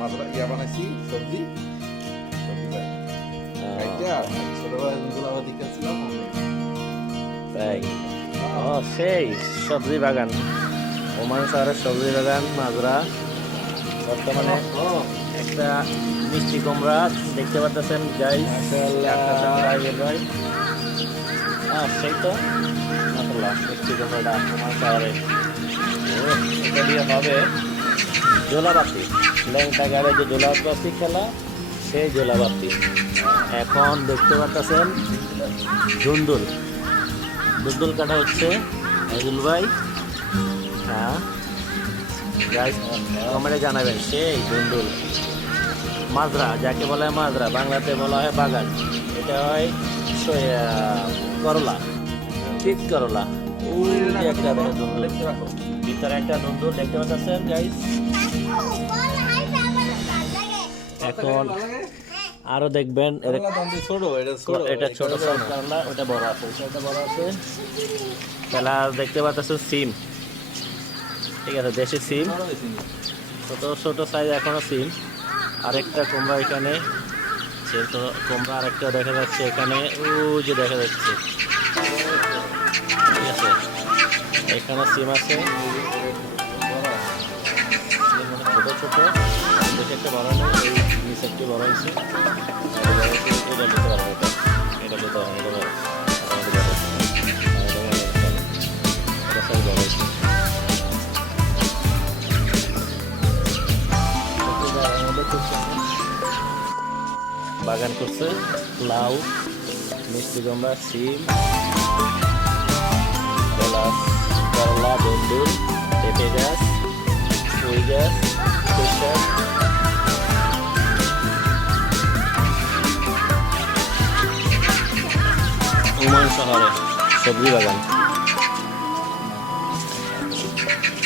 মাত্রা ইয়া বানাইছি সবজি ছোটবেলা দেখেছিলাম। তাই ও সেই সবজি বাগান, ওমান শহরের সবজি বাগান মাজরা। বর্তমানে একটা মিষ্টি কুমড়া দেখতে পাচ্ছেন গাইস, ভাই সেই তো মাশাআল্লাহ মিষ্টি কুমড়াটা ওমান শহরে। এটা দিয়ে হবে জোলাবাতি, ল্যাংটা গাড়ে যে জোলাবাতি খেলা, সেই জোলাবাতি। এখন দেখতে পাচ্ছেন ধুন্দুল, ধুন্দুল কাটা হচ্ছে আইজুল ভাই। হ্যাঁ গাইস কমেন্টে জানাবেন সেই ধুন্দুল মাজরা, যাকে বলা হয় মাজরা, বাংলাতে বলা হয় বাগান। এটা হয় করলা, ঠিক করলা। ওই যে একটা ধুন্দুল, ভিতরে একটা ধুন্দুল দেখতে পাচ্ছেন গাইস। এখন আরো দেখবেন এটা ছোট করলা, ওটা বড় আছে, ওটা বড় আছে। তাহলে আর দেখতে পাচ্ছেন সিম, ঠিক আছে, দেশি সিম, ছোট ছোট সাইজ এখনো সিম। আরেকটা কুমড়া এখানে, কুমড়া আরেকটা দেখা যাচ্ছে এখানে, ও যে দেখা যাচ্ছে, ঠিক আছে। এখানে সিম আছে ছোট ছোট, বেশি একটা বড় নেই, এই নিচে একটু বড় হয়েছে। এটা নিতে পারবো, এটা নিতে হবে, এটা বড়, এটা সব বড় হয়েছে। বাগান করছে লাউ, মিষ্টি কুমড়া, সিম, করলা, ধুন্দুল, পেঁপে গাছ, পুঁই গাছ, পুঁই শাক। ওমান শহরে সবজি বাগান।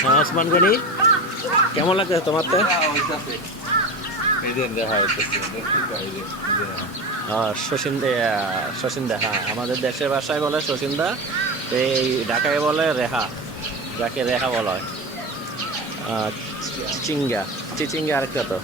হ্যাঁ ওসমান গনি, কেমন লাগছে তোমার? তো শশিন্দা, হ্যাঁ আমাদের দেশের ভাষায় বলে শশিন্দা, এই ঢাকায় বলে রেহা, যাকে রেহা বলা হয়। চিচিঙ্গা, চিচিঙ্গা আরেকটা তো